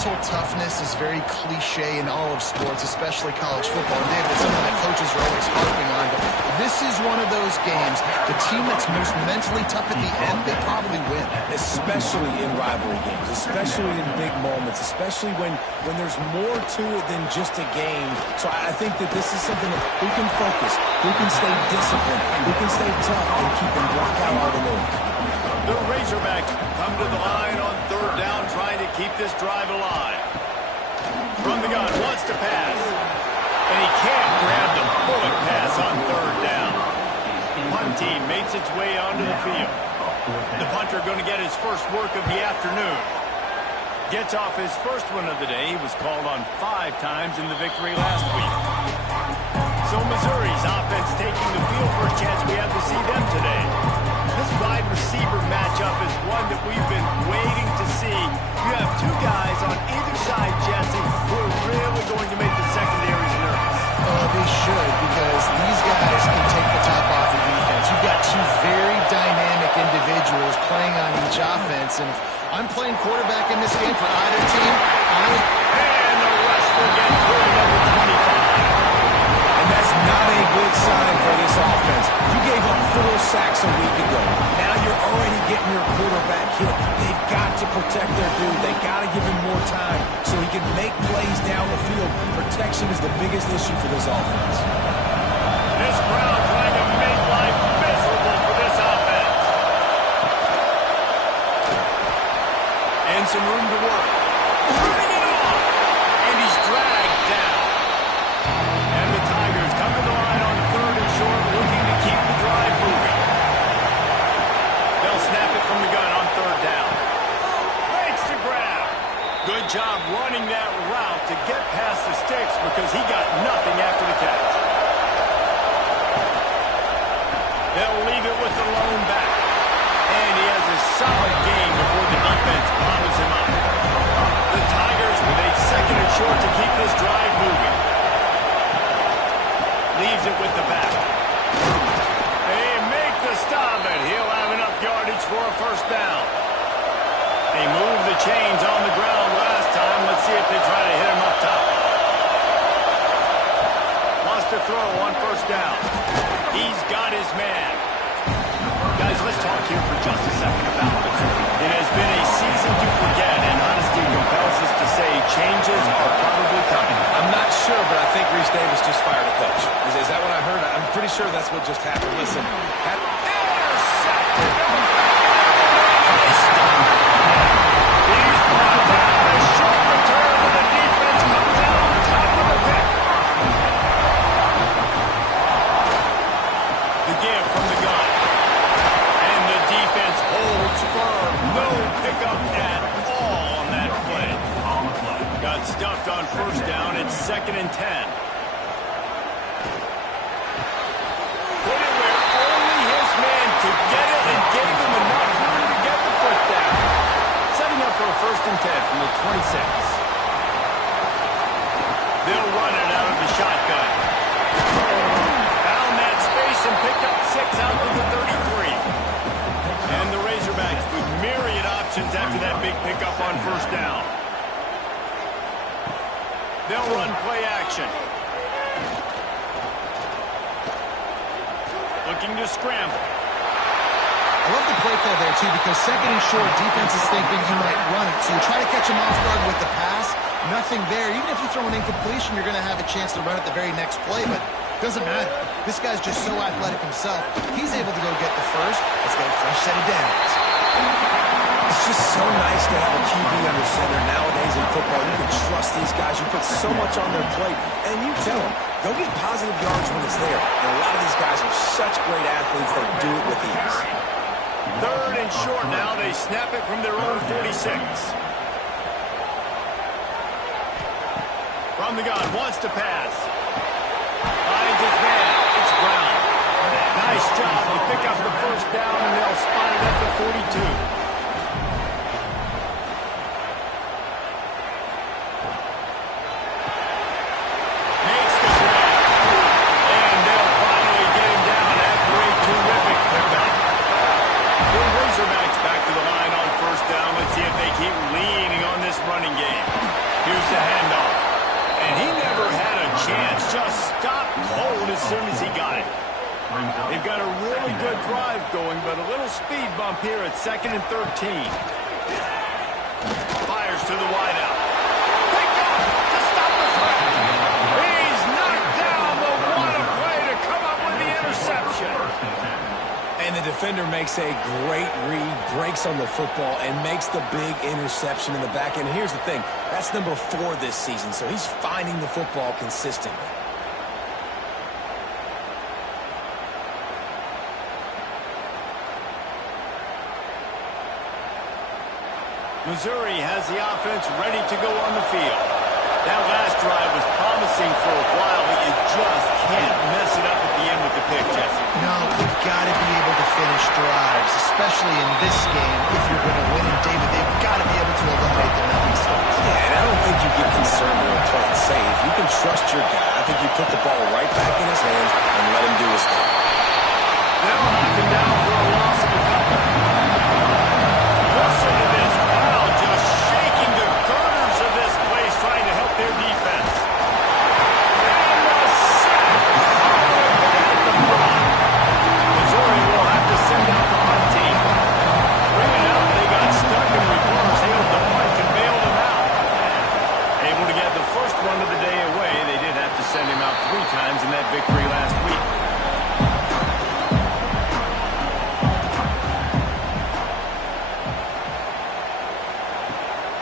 Mental toughness is very cliche in all of sports, especially college football. And David, it's something that coaches are always harping on. But this is one of those games. The team that's most mentally tough at the end, they probably win. Especially in rivalry games, especially in big moments, especially when there's more to it than just a game. So I think that this is something that who can focus, who can stay disciplined, who can stay tough and keep them block out all the way. The Razorbacks come to the line on third down, trying to keep this drive alive. From the gun, wants to pass. And he can't grab the bullet pass on third down. Punt team makes its way onto the field. The punter going to get his first work of the afternoon. Gets off his first one of the day. He was called on 5 times in the victory last week. So Missouri's offense taking the field for a chance we have to see them today. This wide receiver matchup is one that we've been waiting to see. You have 2 guys on either side, Jesse, who are really going to make the secondaries nervous. They should, because these guys can take the top off the defense. You've got 2 very dynamic individuals playing on each offense, and if I'm playing quarterback in this game for either team, and the rush will get through number 25. And that's not a good sign for this offense. You gave up 4 sacks a week ago. Now you're already getting your quarterback hit. They've got to protect their dude. They've got to give him more time so he can make plays down the field. Protection is the biggest issue for this offense. This crowd trying to make life miserable for this offense. And some room to work. Bring it on! And he's dragged down. And the Tigers come to the line on third and short, looking to keep the drive moving. They'll snap it from the gun on third down. Makes the grab. Good job running that route to get past the sticks because he got nothing after the catch. They'll leave it with the lone back. And he has a solid game before the defense bobbles him up. The Tigers with a second and short to keep this drive moving. Leaves it with the back. They make the stop, and he'll have enough yardage for a first down. They moved the chains on the ground last time. Let's see if they try to hit him up top. Wants to throw on first down. He's got his man. Guys, let's talk here for just a second about this. It has been a season to forget, and honesty compels us to say changes are probably coming. I'm not sure, but I think Reese Davis just fired a coach. Is that what I heard? I'm pretty sure that's what just happened. Listen. Intercepted. He's brought down. A short return, and the defense comes out on top of the pick. The give from the gun. And the defense holds firm. No pickup at all on that play. Got stuffed on first down. It's 2nd and 10. Put it where only his man could get it and gave him enough room to get the foot down. Setting up for a 1st and 10 from the 26. They'll run it out of the shotgun. Found that space and picked up 6 out to the 33. And the Razorbacks with myriad options after that big pickup on first down. They'll run play action. Looking to scramble. I love the play call there, too, because 2nd and short, defense is thinking he might run it. So you try to catch him off guard with the pass, nothing there. Even if you throw an incompletion, you're going to have a chance to run it the very next play, but it doesn't matter. This guy's just so athletic himself. He's able to go get the first. Let's get a fresh set of downs. It's just so nice to have a QB under center nowadays in football. You can trust these guys. You put so much on their plate, and you tell them, they'll get positive yards when it's there. And a lot of these guys are such great athletes, they do it with ease. 3rd and short now. They snap it from their own 46. From the gun, wants to pass. Finds his man. It's Brown. Nice job. They pick up the first down, and they'll spot it at the 42. Razorbacks back to the line on first down. Let's see if they keep leaning on this running game. soon as he got it. They've got a really good drive going, but a little speed bump here at 2nd and 13. Fires to the wideout. Picked off to stop the threat. He's knocked down, but what a play to come up with the interception. And the defender makes a great read, breaks on the football, and makes the big interception in the back end. Here's the thing, that's number 4 this season, so he's finding the football consistently. Missouri has the offense ready to go on the field. That last drive was promising for a while, but you just can't mess it up at the end with the pick, Jesse. No, you've got to be able to finish drives, especially in this game. If you're going to win it, David, they've got to be able to eliminate the mistakes. Yeah, and I don't think you get conservative or play it safe. You can trust your guy. I think you put the ball right back in his hands and let him do his thing. Now knocking down for a loss of a couple. Listen to this crowd just shaking the girders of this place, trying to help their defense. And the sack all the way back at the front. Missouri will have to send out the punt team. Bring it out. They got stuck in reverse. Hailed the punt and bailed him out. Able to get the first one of the day away. They did have to send him out 3 times in that victory last week.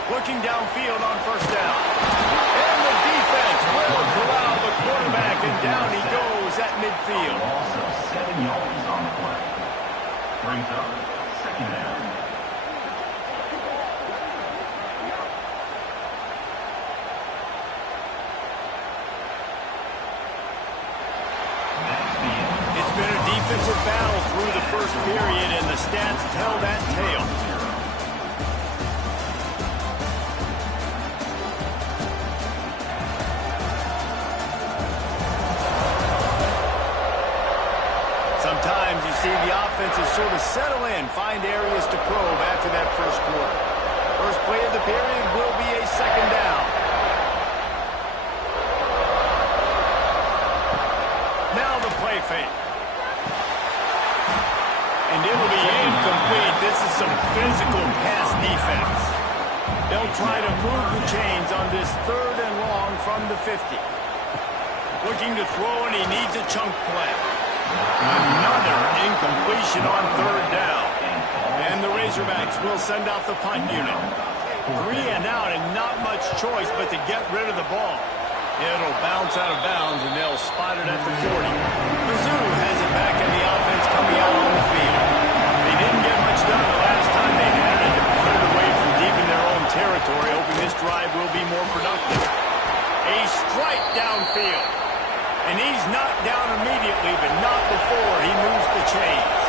Looking downfield on first down. And the defense will corral the quarterback, and down he goes at midfield. Also 7 yards on the play. Brings up 2nd down. It's been a defensive battle through the first period, and the stats tell that tale. Sometimes you see the offenses sort of settle in, find areas to probe after that first quarter. First play of the period will be a 2nd down. Now the play fake. And it'll be incomplete. This is some physical pass defense. They'll try to move the chains on this 3rd and long from the 50. Looking to throw, and he needs a chunk play. Another incompletion on 3rd down. And the Razorbacks will send out the punt unit. 3 and out, and not much choice but to get rid of the ball. It'll bounce out of bounds, and they'll spot it at the 40. Mizzou has it back, and the offense coming out on the field. They didn't get much done the last time they had it, and to put it away from deep in their own territory, hoping this drive will be more productive. A strike downfield. And he's knocked down immediately, but not before he moves the chains.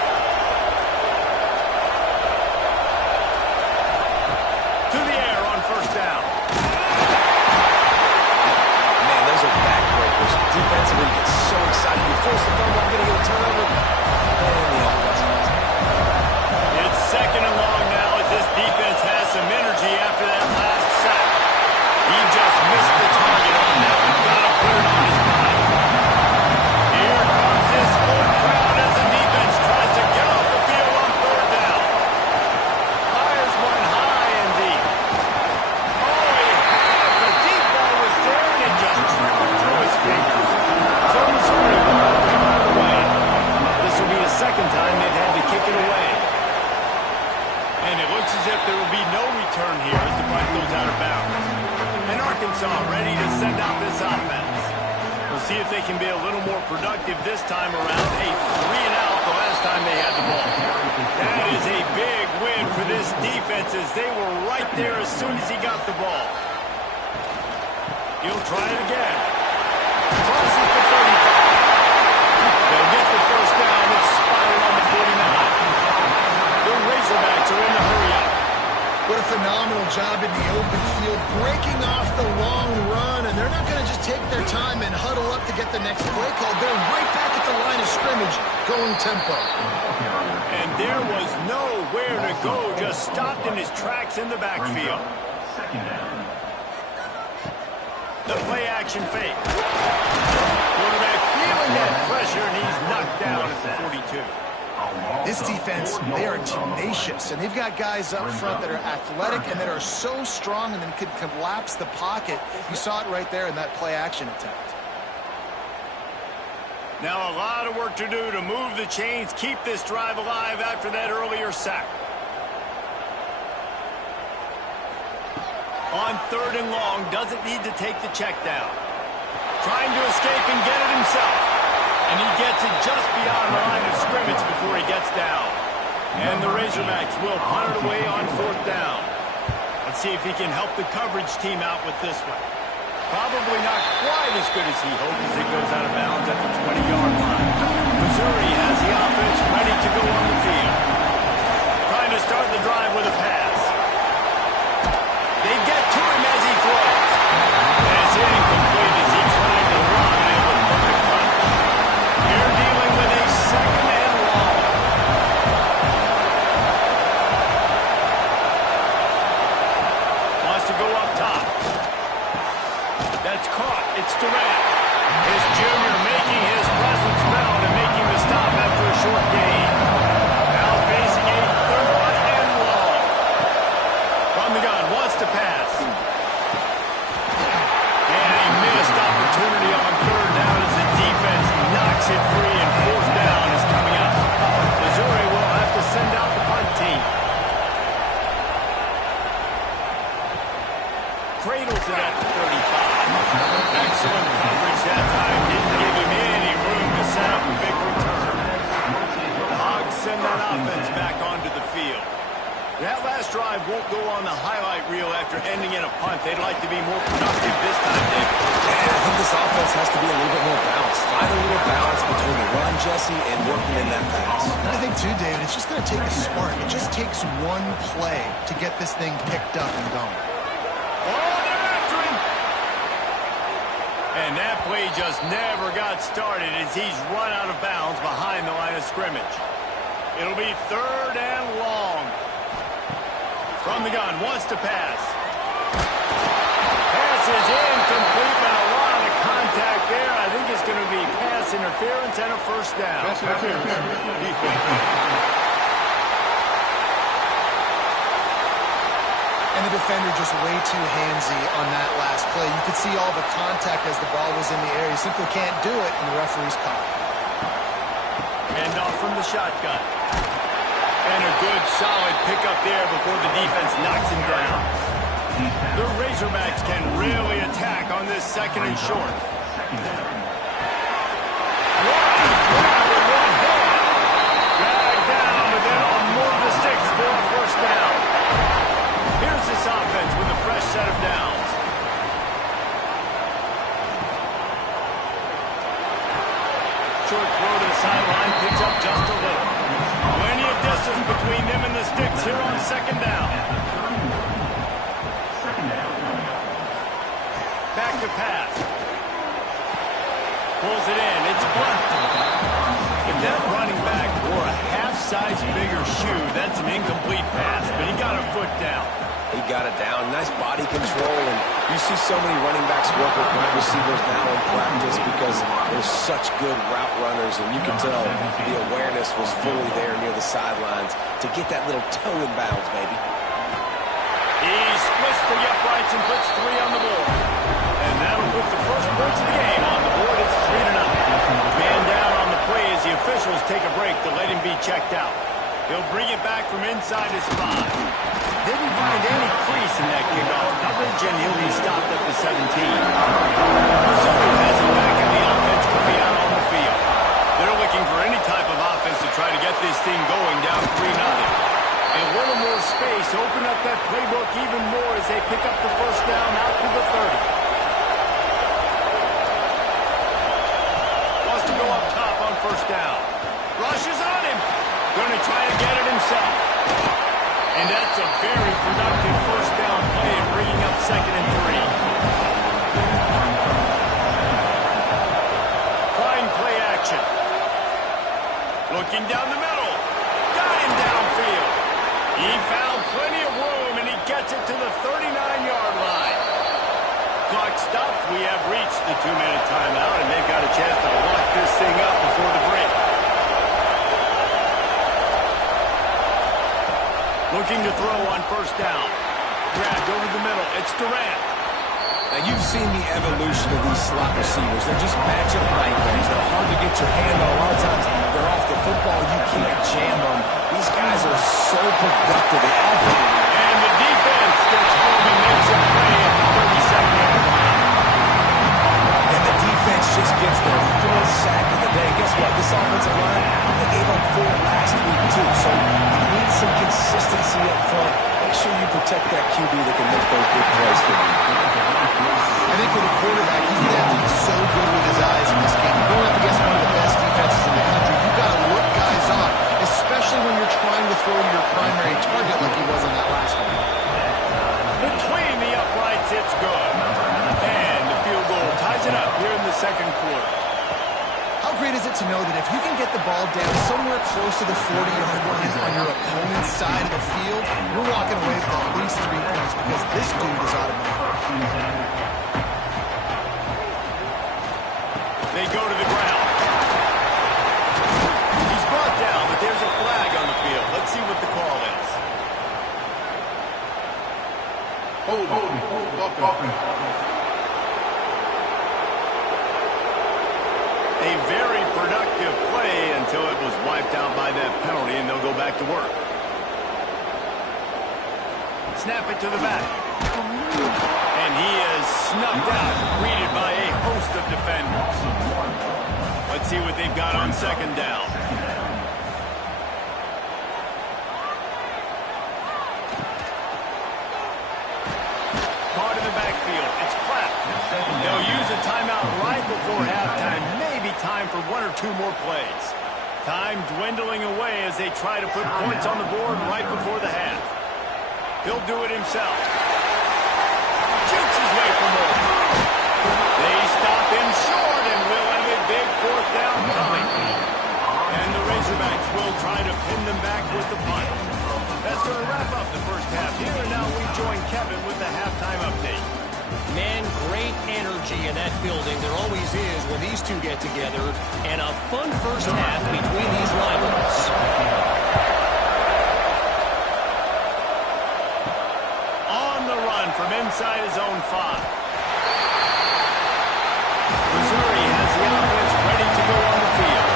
To the air on first down. Man, those are backbreakers. Defensively, you get so excited. You force the fumble, I'm going to get a turnover. And the offense falls out. It's 2nd and long now as this defense has some energy after that last sack. He just missed the target on that one. Got to put it on his body. Here comes this full crowd as the defense tries to get off the field on 3rd down. Fires one high and deep. Oh, he had it. The deep ball was there, and it just trickled through his fingers. So Missouri will have to punt it away. This will be the 2nd time they've had to kick it away. And it looks as if there will be no return here as the punt goes out of bounds. And Arkansas ready to send out this offense. We'll see if they can be a little more productive this time around. A 3 and out the last time they had the ball. That is a big win for this defense as they were right there as soon as he got the ball. He'll try it again. Crosses the 35. They'll get the first down. It's spotted on the 49. The Razorbacks are in the hurry up. What a phenomenal job in the open field, breaking off the long run, and they're not going to just take their time and huddle up to get the next play call. They're right back at the line of scrimmage, going tempo. And there was nowhere to go, just stopped in his tracks in the backfield. 2nd down. The play action fake. Quarterback feeling that pressure. down at the 42. This defense, they are tenacious, and they've got guys up front that are athletic and that are so strong and then can collapse the pocket. You saw it right there in that play-action attempt. Now a lot of work to do to move the chains, keep this drive alive after that earlier sack. On 3rd and long, doesn't need to take the check down. Trying to escape and get it himself. And he gets it just beyond the line of scrimmage before he gets down. And the Razorbacks will punt it away on 4th down. Let's see if he can help the coverage team out with this one. Probably not quite as good as he hoped as it goes out of bounds at the 20-yard line. Missouri has the offense ready to go on the field. Trying to start the drive with a pass. They get to him as he throws. And it's incomplete as he tried to run it with perfect touch. You're dealing with a 2nd and long. Wants to go up top. That's caught. It's Durant. His junior making his presence felt and making the stop after a short gain. Now facing a 3rd and long. From the gun, wants to pass. And a missed opportunity on 3rd down as the defense knocks it free and 4th down is coming up. Missouri will have to send out the punt team. Cradles it at the 35. Excellent coverage that time. Didn't give him any room to set up a big return. The Hogs send that offense back onto the field. That last drive won't go on the highlight reel after ending in a punt. They'd like to be more productive this time, David. And I think this offense has to be a little bit more balanced. Find a little balance between the run, Jesse, and working in that pass. I think, too, David, it's just going to take a spark. It just takes one play to get this thing picked up and going. Oh, they're after him! And that play just never got started as he's run out of bounds behind the line of scrimmage. It'll be 3rd and long. From the gun, wants to pass. Pass is incomplete, but a lot of contact there. I think it's going to be pass interference and a 1st down. And the defender just way too handsy on that last play. You could see all the contact as the ball was in the air. He simply can't do it, and the referee's caught. And off from the shotgun. And a good, solid pickup there before the defense knocks him down. The Razorbacks can really attack on this 2nd and short. Dragged down, but then on more of the sticks for a 1st down. Here's this offense with a fresh set of downs. Short throw to the sideline, picks up just a little. Plenty of distance between them and the sticks here on 2nd down. Back to pass. Pulls it in. It's Blunt. If that running back wore a half-size bigger shoe, that's an incomplete pass, but he got a foot down. He got it down. Nice body control. And you see so many running backs work with wide receivers now in practice because they're such good route runners. And you can tell the awareness was fully there near the sidelines to get that little toe in bounds, baby. He splits the uprights and puts 3 on the board. And that'll put the first points of the game on the board. It's 3-0. Man down on the play as the officials take a break to let him be checked out. He'll bring it back from inside his 5. Didn't find any crease in that kickoff coverage, and he'll be stopped at the 17. Missouri has him back, and the offense could be out on the field. They're looking for any type of offense to try to get this thing going down 3-0. And a little more space, open up that playbook even more as they pick up the 1st down out to the 30. Wants to go up top on 1st down. Rushes on him. Going to try to get it himself. And that's a very productive 1st down play and bringing up 2nd and 3. Fine play action. Looking down the middle. Got him downfield. He found plenty of room, and he gets it to the 39-yard line. Clock stops. We have reached the 2-minute timeout, and they've got a chance to lock this thing up before the break. first down. Grabbed over the middle. It's Durant. Now, you've seen the evolution of these slot receivers. They're just matchup nightmares. They're hard to get your hand on. A lot of times, they're off the football. You can't jam them. These guys are so productive and alpha. And the defense gets home and makes a play at the 32nd yard line. And the defense just gets their full sack of the day. Guess what? This offensive line, they gave up 4 last week, too. So you need some consistency up front. Make sure you protect that QB that can make those big plays for you. I think for the quarterback, he's going to have to be so good with his eyes in this game. Going up against one of the best defenses in the country, you've got to look guys on, especially when you're trying to throw your primary target like he was on that last one. Between the uprights, it's good. And the field goal ties it up here in the second quarter. How great is it to know that if you can get the ball down somewhere close to the 40-yard line on your opponent's side of the field, you're walking away with at least 3 points because this dude is automatic. They go to the ground. He's brought down, but there's a flag on the field. Let's see what the call is. A very productive play until it was wiped out by that penalty, and they'll go back to work. Snap it to the back. And he is snuffed out, greeted by a host of defenders. Let's see what they've got on second down. Caught in the backfield. It's Platt. They'll use a timeout right before halftime. Maybe time for 1 or 2 more plays. Time dwindling away as they try to put points on the board right before the half. He'll do it himself. Shoots his way for more. They stop him short, and we'll have a big 4th down coming. And the Razorbacks will try to pin them back with the punt. That's going to wrap up the first half here, and now we join Kevin with the halftime update. Man, great energy in that building. There always is when these two get together. And a fun first half between these rivals. On the run from inside his own 5. Missouri has the offense ready to go on the field.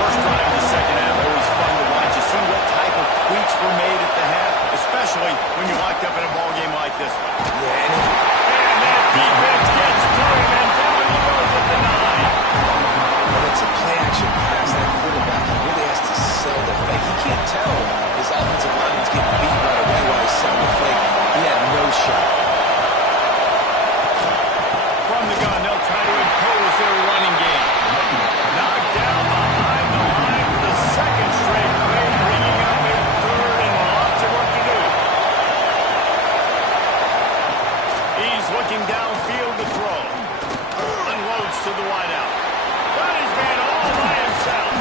First drive of the second half, always fun to watch. You see what type of tweaks were made at the half, especially when you're locked up in a ball game like this one. Yeah, and that defense gets through him, and down he goes at the 9. when it's a play-action pass, that quarterback really has to sell the fake. He can't tell his offensive lineman's getting beat right away while he's selling the fake. He had no shot. From the gun, they'll try to impose their running game. Knocked down behind the line for the second straight play, bringing up a 3rd and lots of work to do. He's looking downfield to throw. Unloads to the wideout. Got his man all by himself.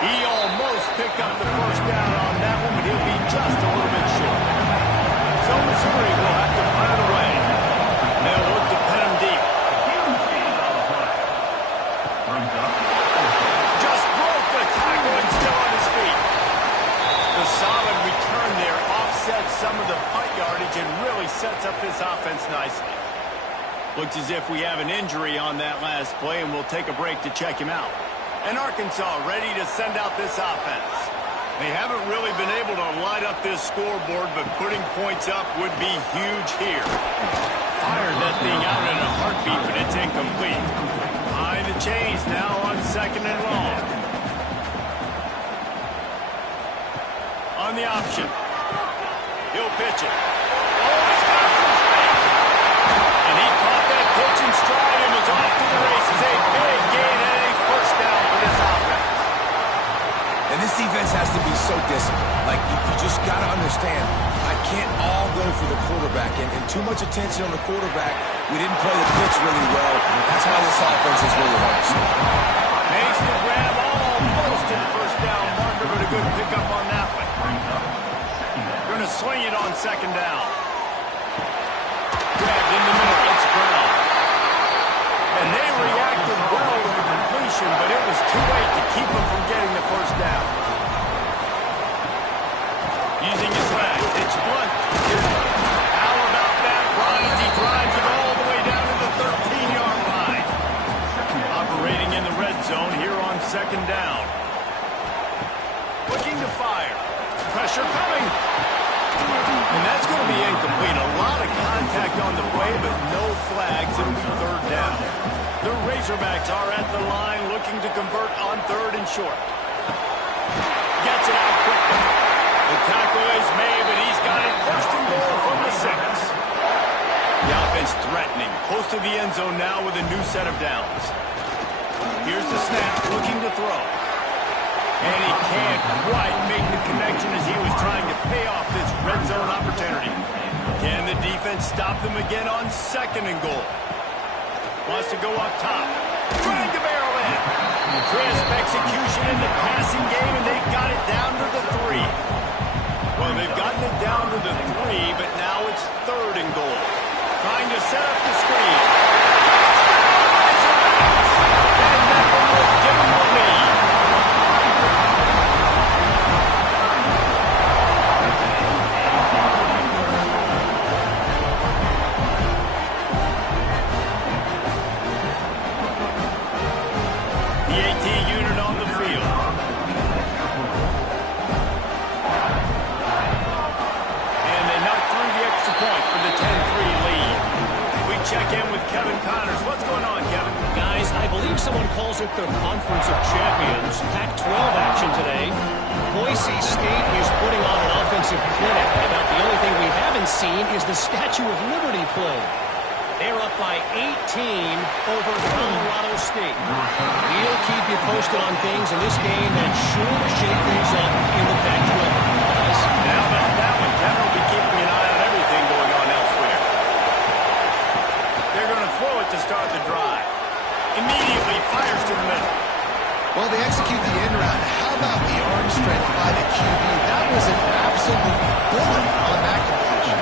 He almost picked up the first down on that one, but he'll be just a little bit short. So Missouri will have to punt it away. They'll look to pin him deep. Just broke the tackle and still on his feet. The solid return there offsets some of the punt yardage and really sets up this offense nicely. Looks as if we have an injury on that last play, and we'll take a break to check him out. And Arkansas ready to send out this offense. They haven't really been able to light up this scoreboard, but putting points up would be huge here. Fired that thing out in a heartbeat, but it's incomplete. Behind the chains now on 2nd and long. On the option. He'll pitch it. Oh, he's got some space. And he caught that pitch in stride and was off to the races. A big gain and a first down for this offense. And this defense has to be so disciplined. Like, you just got to understand, I can't all go for the quarterback. And too much attention on the quarterback. We didn't play the pitch really well. That's why this offense is really hard to stop. Makes the grab almost to the first down marker, but a good pickup on that one. Going to swing it on 2nd down. Grabbed in the middle. It's Brown. And they reacted well to the completion, but it was too late to keep them from getting the first down. Using his legs, it's Blunt. second down. Looking to fire. Pressure coming. And that's going to be incomplete. A lot of contact on the play, but no flags. It'll be third down. The Razorbacks are at the line looking to convert on third and short. Gets it out quickly. The tackle is made, but he's got it first and goal from the 6. The offense threatening. Close to the end zone now with a new set of downs. Here's the snap, looking to throw. And he can't quite make the connection as he was trying to pay off this red zone opportunity. Can the defense stop them again on second and goal? Wants to go up top. Trying to barrel in. Crisp execution in the passing game, and they've got it down to the 3. Well, they've gotten it down to the 3, but now it's third and goal. Trying to set up the screen. And that one will give them the lead. The AT unit on the field. And they knock through the extra point for the 10-3 lead. We check in with Kevin Connors. What's going on, Kevin? Guys, I believe someone calls it the Conference of Champions. Pac-12 action today. Boise State is putting on an offensive clinic. About the only thing we haven't seen is the Statue of Liberty play. They're up by 18 over Colorado State. We'll keep you posted on things in this game that sure to shake things up in the Pac-12. Guys, Now about that one, Kevin will be keeping an eye on everything going on elsewhere. They're going to throw it to start the drive. Immediately fires to the middle. Well, they execute the end round. How about the arm strength by the QB? That was an absolute bullet on that completion.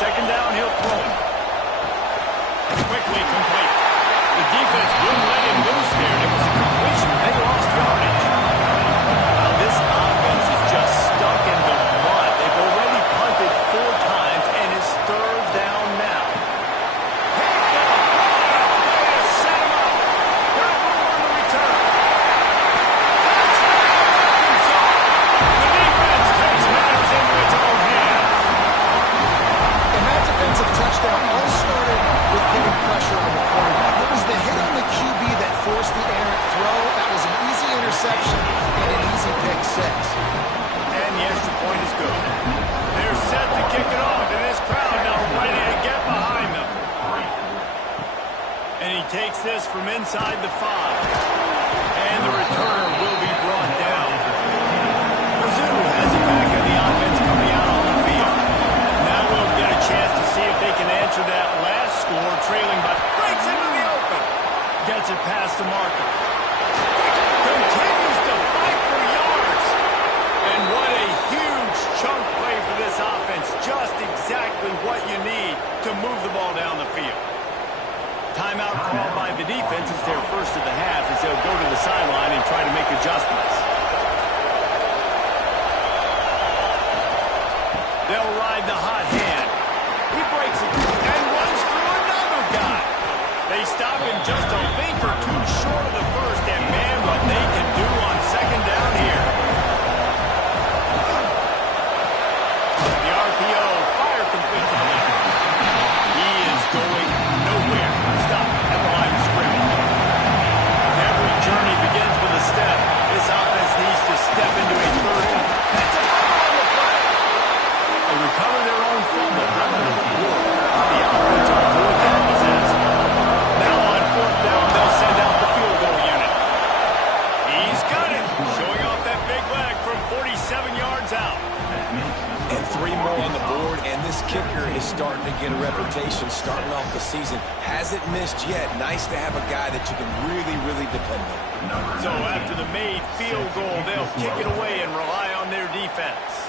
Second down, he'll throw it. Quickly complete. The defense wouldn't let him loose there. It was a completion. They lost yardage. Now this offense is just stuck in the mud. They've already punted 4 times, and it's third down now. Set him up. Got room on the return. The defense takes matters into its own hands. And that defensive touchdown all started with getting pressure on the quarterback. It was the hit on the QB that forced the errant throw. That was an easy interception and an easy pick 6. And the extra point is good. They're set to kick it off, and this crowd now ready to get behind them. And he takes this from inside the 5. And the returner will be brought down. Mizzou has it back on the offense coming out on the field. Now we'll get a chance to see if they can answer that last score, trailing by breaks into the open. Gets it past the marker. Continues to fight for yards. And what a huge chunk play for this offense. Just exactly what you need to move the ball down the field. Timeout called by the defense is their first of the half as they'll go to the sideline and try to make adjustments. They'll ride the hot hand. He breaks it and runs through another guy. They stop him just a leap or 2 short of the first, and man, what they can do on second down here. The RPO, fire complete to the left. He is going nowhere. Stop at the line of scrimmage. Every journey begins with a step. This offense needs to step into a third. That's a fumble on the play. They recover their own fumble. I'm going to work the offensive board that possessed. Now on fourth down, they'll send out the field goal unit. He's got it. Showing off that big leg from 47 yards out. And 3 more on the board, and this kicker is starting to get a reputation starting off the season. Hasn't missed yet. Nice to have a guy that you can really, really depend on. So after the made field goal, they'll kick it away and rely on their defense.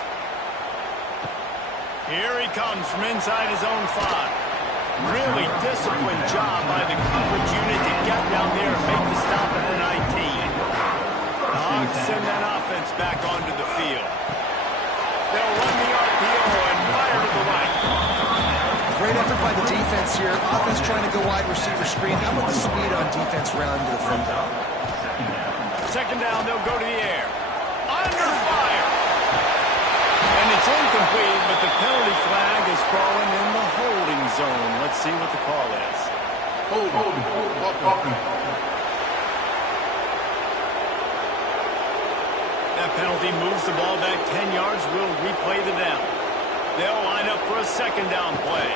Here he comes from inside his own 5. Really disciplined job by the coverage unit to get down there and make the stop at the 19. The Hawks send that offense back onto the field. They'll run the RPO and fire to the right. Great effort by the defense here. Offense trying to go wide receiver screen. How about the speed on defense round to the football? Second down, they'll go to the air. Under fire. And it's incomplete, but the penalty flag is falling in the holding zone. Let's see what the call is. That penalty moves the ball back 10 yards. We'll replay the down. They'll line up for a second down play.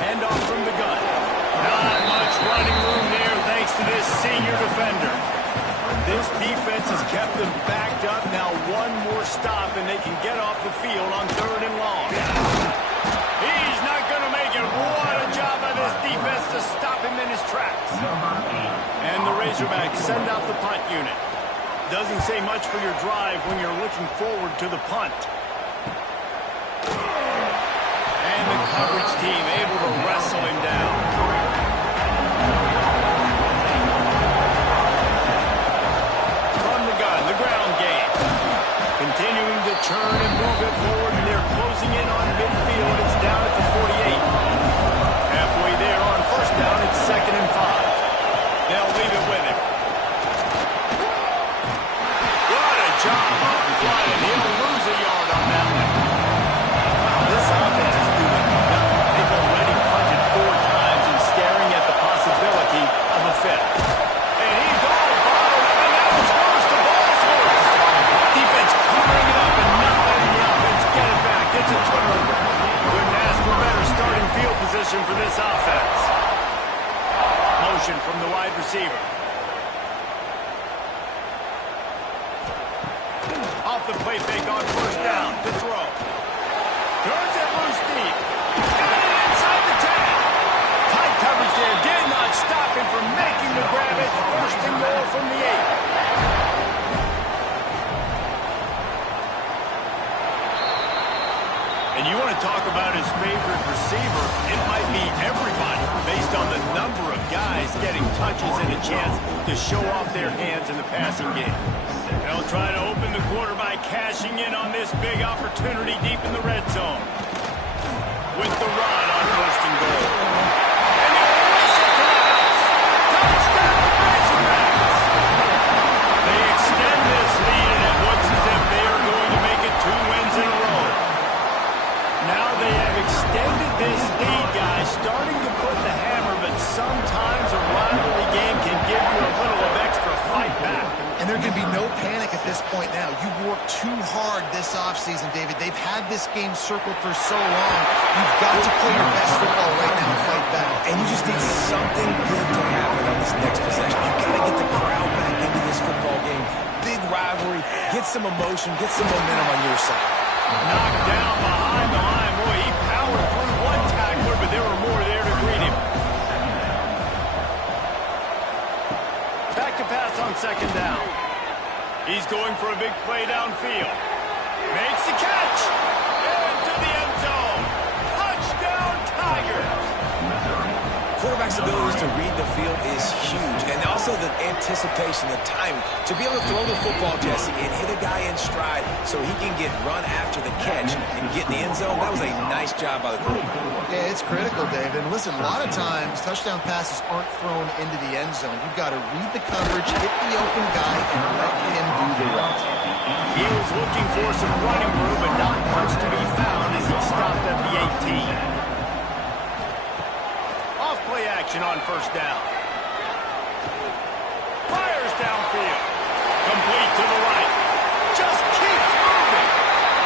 Hand off from the gun. Not much running room there thanks to this senior defender. This defense has kept them backed up. Now one more stop and they can get off the field on 3rd and long. He's not going to make it. What a job by this defense to stop him in his tracks. And the Razorbacks send out the punt unit. Doesn't say much for your drive when you're looking forward to the punt. And the coverage team able to wrestle him down. From the gun, the ground game. Continuing to churn and move it forward, and they're closing in on midfield. It's down at the 48. Halfway there on 1st down, it's 2nd and 5. They'll leave it with him. Job of flying. He'll lose a yard on that one. Wow, this offense is doing nothing. They've already punted 4 times and staring at the possibility of a 5th. And he's all bottled up, and now it's worse. The ball's loose. Defense covering it up and not letting the offense get it back. It's a turnover. Couldn't ask for better starting field position for this offense. Motion from the wide receiver. Off the play fake on 1st down to throw. Turns it loose deep. And inside the 10. Tight coverage there did not stop him from making the grab. It's 1st and goal from the 8. And you want to talk about his favorite receiver, it might be everybody based on the number of guys getting touches and a chance to show off their hands in the passing game. They'll try to open the quarter by cashing in on this big opportunity deep in the red zone. With the run on 1st and goal. And they'll race it to the house. Touchdown, Razorbacks! They extend this lead, and it looks as if they are going to make it 2 wins in a row. Now they have extended this lead, guys, starting to put the hammer, but sometimes a rivalry game can give you a little of extra fight back. And there can be no panic at this point now. You've worked too hard this offseason, David. They've had this game circled for so long. You've got to play your best football right now and fight back. And you just need something good to happen on this next possession. You got to get the crowd back into this football game. Big rivalry. Get some emotion. Get some momentum on your side. Knocked down behind the line. Boy, he powered through one tackler, but there were more there to greet him. Back to pass on 2nd down. He's going for a big play downfield. Makes the catch. Into the end zone. Touchdown, Tigers. Quarterback's abilities to read the field is huge, and also the anticipation, the timing, to be able to throw the football, Jesse, and hit a guy in stride so he can get run after the catch and get in the end zone. That was a nice job by the quarterback. Yeah, it's critical, David. And listen, a lot of times, touchdown passes aren't thrown into the end zone. You've got to read the coverage, hit the open guy, and let him do the rest. He was looking for some running room, but not much to be found as he stopped at the 18. Play action on 1st down. Fires downfield. Complete to the right. Just keeps moving.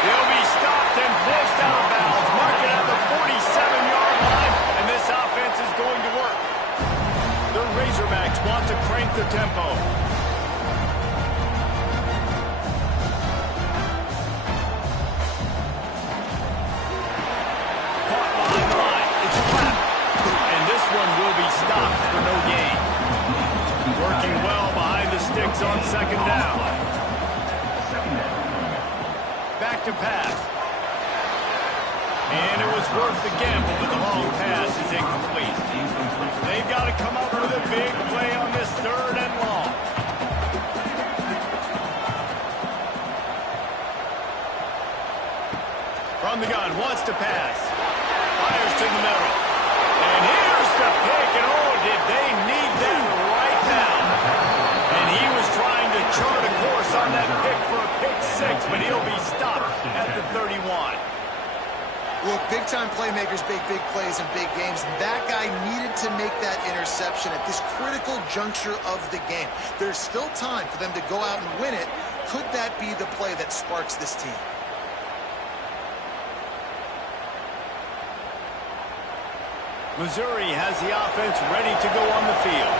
He'll be stopped and forced out of bounds. Mark it at the 47-yard line, and this offense is going to work. The Razorbacks want to crank the tempo. Caught behind the line. It's a trap. One will be stopped for no gain. Working well behind the sticks on 2nd down. Back to pass. And it was worth the gamble, but the long pass is incomplete. They've got to come up with a big play on this 3rd and long. From the gun, wants to pass. Fires to the middle. And here's the pick, and oh, did they need that right now. And he was trying Big-time playmakers make big plays in big games. That guy needed to make that interception at this critical juncture of the game. There's still time for them to go out and win it. Could that be the play that sparks this team? Missouri has the offense ready to go on the field.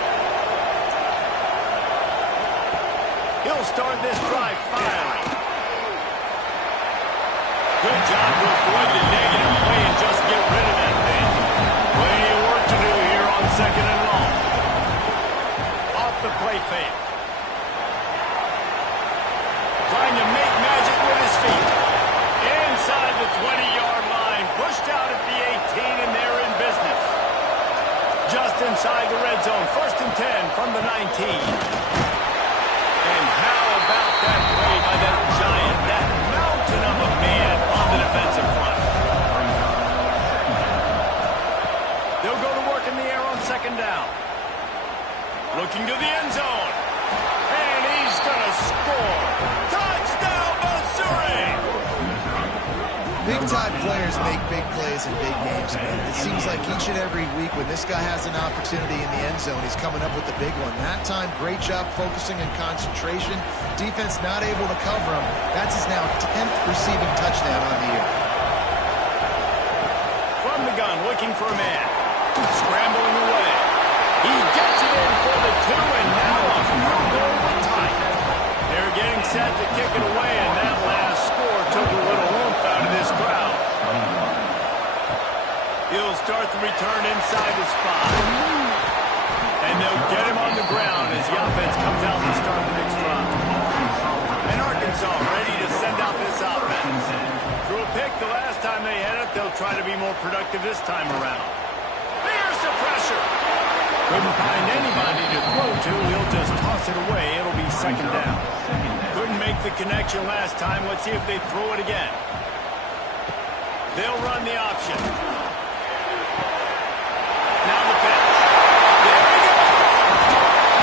He'll start this drive firing. Good job to avoid the negative play and just get rid of that thing. Plenty of work to do here on 2nd and long. Off the play fake. Trying to make magic with his feet. Inside the 20-yard line. Pushed out at the 18, and they're in business. Just inside the red zone. 1st and 10 from the 19. And how about that play by that giant, that mountain of a man on the defensive front? They'll go to work in the air on 2nd down. Looking to the end zone. And he's going to score. Touchdown, Missouri! Big-time players make big plays in big games, man. It seems like each and every week when this guy has an opportunity in the end zone, he's coming up with the big one. That time, great job focusing and concentration. Defense not able to cover him. That's his now 10th receiving touchdown on the year. From the gun, looking for a man. Scrambling away. He gets it in for the 2, and now a field goal with time. They're getting set to kick it away, and that last score took a little oomph out of this crowd. He'll start the return inside the spot. And they'll get him on the ground as the offense comes out to start the next drive. And Arkansas ready to send out this offense. Threw a pick the last time they had it. They'll try to be more productive this time around. There's the pressure. Couldn't find anybody to throw to. He'll just toss it away. It'll be 2nd down. Couldn't make the connection last time. Let's see if they throw it again. They'll run the option. Now the pitch. There we go.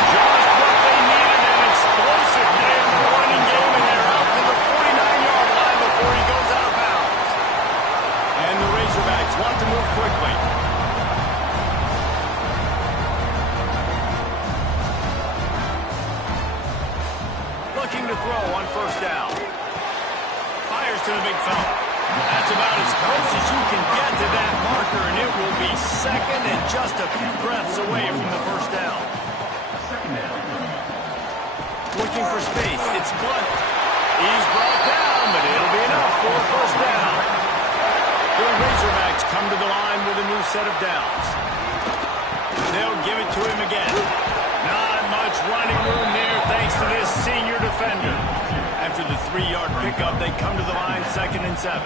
Just what they needed, an explosive play in the running game, and they're out to the 49-yard line before he goes out of bounds. And the Razorbacks want to move quickly. Looking to throw on 1st down. Fires to the big fella. That's about as close as you can get to that marker, and it will be 2nd and just a few breaths away from the 1st down. Looking for space. It's Blunt. He's brought down, but it'll be enough for a 1st down. The Razorbacks come to the line with a new set of downs. They'll give it to him again. Not much running room there thanks to this senior defender. After the 3-yard pickup, they come to the line 2nd and 7.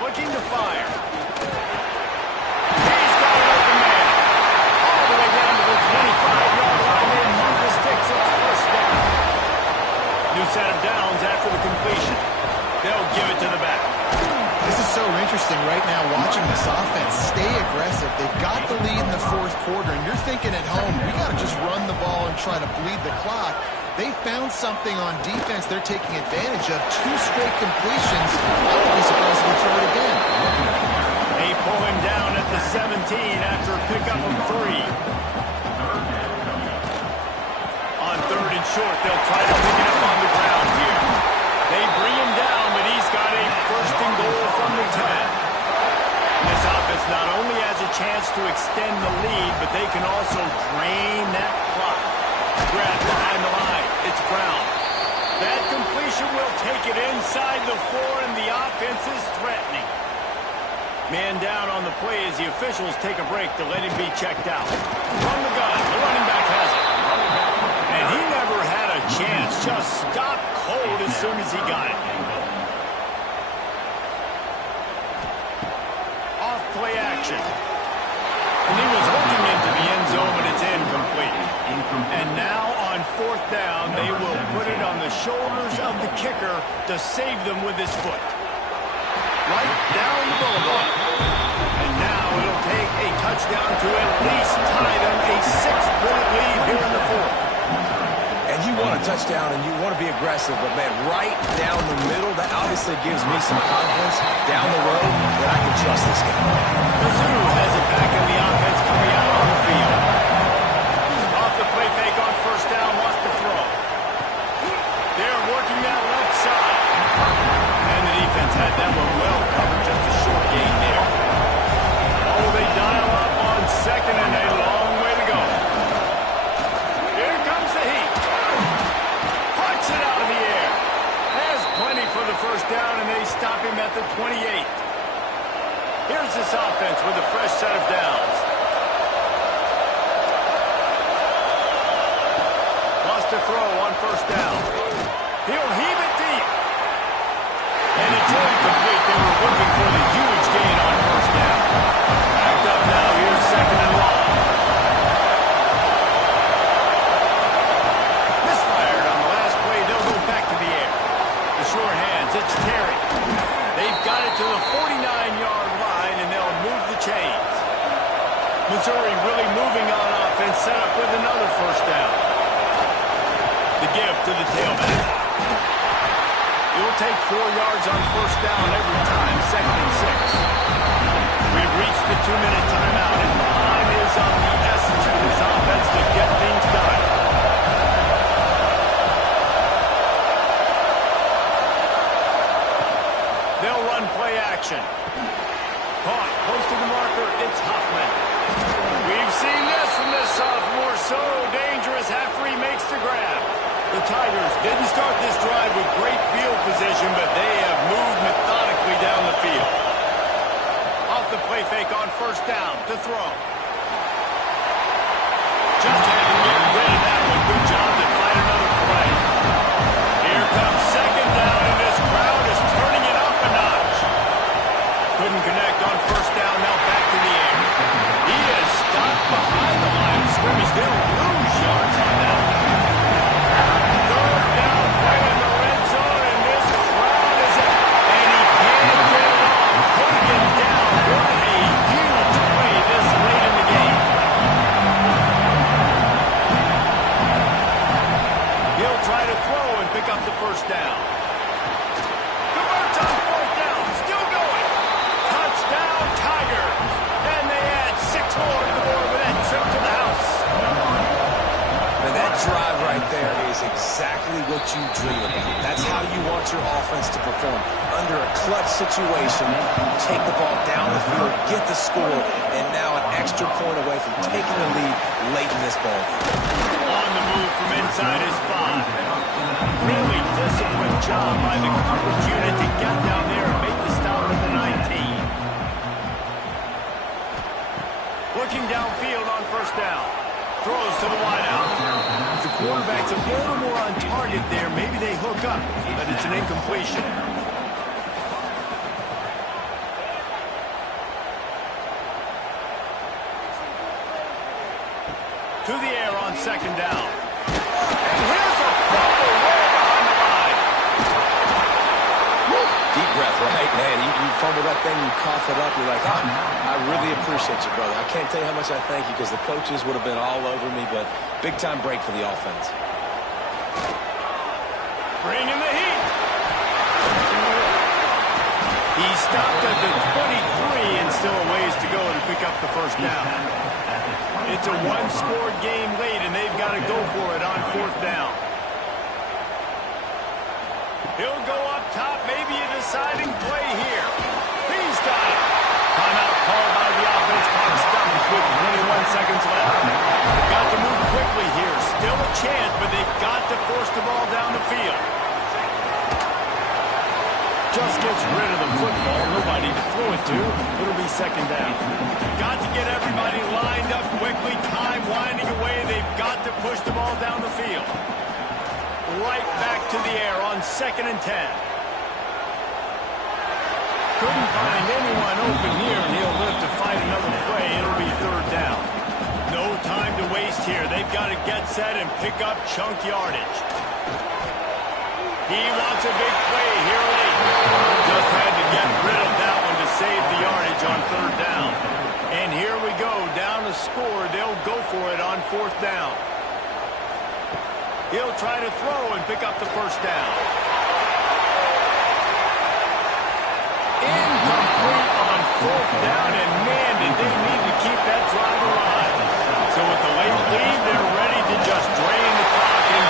Looking to fire. He's got an open man. All the way down to the 25-yard line. They move the sticks. It's 1st down. New set of downs after the completion. They'll give it to the back. This is so interesting right now watching this offense stay aggressive. They've got the lead in the 4th quarter, and you're thinking at home, we got to just run the ball and try to bleed the clock. They found something on defense they're taking advantage of. 2 straight completions. I would be surprised if they throw it again. They pull him down at the 17 after a pickup of 3. On 3rd and short, they'll try to pick it up on the ground here. They bring him down, but he's got a 1st and goal from the 10. This offense not only has a chance to extend the lead, but they can also drain that clock. Grab behind the line. It's Brown. That completion will take it inside the 4, and the offense is threatening. Man down on the play as the officials take a break to let him be checked out. From the gun, the running back has it. And he never had a chance. Just stopped cold as soon as he got it. Off play action. And he was looking into the end zone, but it's incomplete. And now on 4th down, they will put it on the shoulders of the kicker to save them with his foot. Right down the boulevard. And now it'll take a touchdown to at least tie them a 6-point lead here in the 4th. And you want a touchdown, and you want to be aggressive, but, man, right down the middle, that obviously gives me some confidence down the road that I can trust this guy. Mizzou has it back in the offense coming out on the field. Off the play fake on first down, wants to throw. They're working that left side. And the defense had that one well covered, just a short gain there. Oh, they dial up on second and a long way to go. Here comes the heat. Punch it out of the air. Has plenty for the first down, and they stop him at the 28. Here's this offense with a fresh set of downs. Lost to throw on first down. He'll heave it deep. And it's incomplete. They were looking for the huge gain on first down. Backed up now. Here's second and long. Misfired on the last play. They'll go back to the air. The short hands. It's Terry. They've got it to the 49-yard line, and they'll move the chains. Missouri really moving on offense. Set up with another first down. The give to the tailback. He'll take 4 yards on first down every time, second and 6. We've reached the 2-minute timeout, and time is of the essence for this offense to get things done. They'll run play action. Caught, close to the marker, it's Hoffman. We've seen this from this sophomore, so dangerous after he makes the grab. The Tigers didn't start this drive with great field position, but they have moved methodically down the field. Off the play fake on first down to throw. Just had to get rid of that one. Good job to find another play. Here comes second down, and this crowd is turning it up a notch. Couldn't connect on first down, now back to the air. He is stopped behind the line of scrimmage. They'll lose yards on that. Third down, right in the red zone, and this crowd is up. And he can't get it off. Taken down. What a huge play this late in the game. He'll try to throw and pick up the first down. Converts on fourth down. Still going. Touchdown, Tigers. And they add 6 more to the board with that trip to the house. And that drive right there is exactly what you dream about. That's how you want your offense to perform. Under a clutch situation, take the ball down the field, get the score, and now an extra point away from taking the lead late in this ball. On the move from inside his 5. Really disciplined job by the coverage unit to get down there and make the stop at the 19. Looking downfield on first down. Throws to the wideout. The quarterback's a little more on target there. Maybe they hook up, but it's an incompletion. To the air on second down. And here's a fumble way behind the line. Deep breath, right, man? You fumble that thing, you cough it up, you're like, oh, I really appreciate you, brother. I can't tell you how much I thank you because the coaches would have been all over me, but big-time break for the offense. Bringing the heat. He stopped at the 23 and still a ways to go to pick up the first down. It's a one-score game late, and they've got to go for it on fourth down. He'll go up top, maybe a deciding play here. He's got it. Timeout called by the offense. Clock stopped with 21 seconds left. They've got to move quickly here. Still a chance, but they've got to force the ball down the field. Just gets rid of the football. Nobody to throw it to. It'll be second down. Got to get everybody lined up quickly. Time winding away. They've got to push the ball down the field. Right back to the air on second and 10. Couldn't find anyone open here, and he'll live to fight another play. It'll be third down. No time to waste here. They've got to get set and pick up chunk yardage. He wants a big play here late. Just had to get rid of that one to save the yardage on third down. And here we go, down to score. They'll go for it on fourth down. He'll try to throw and pick up the first down.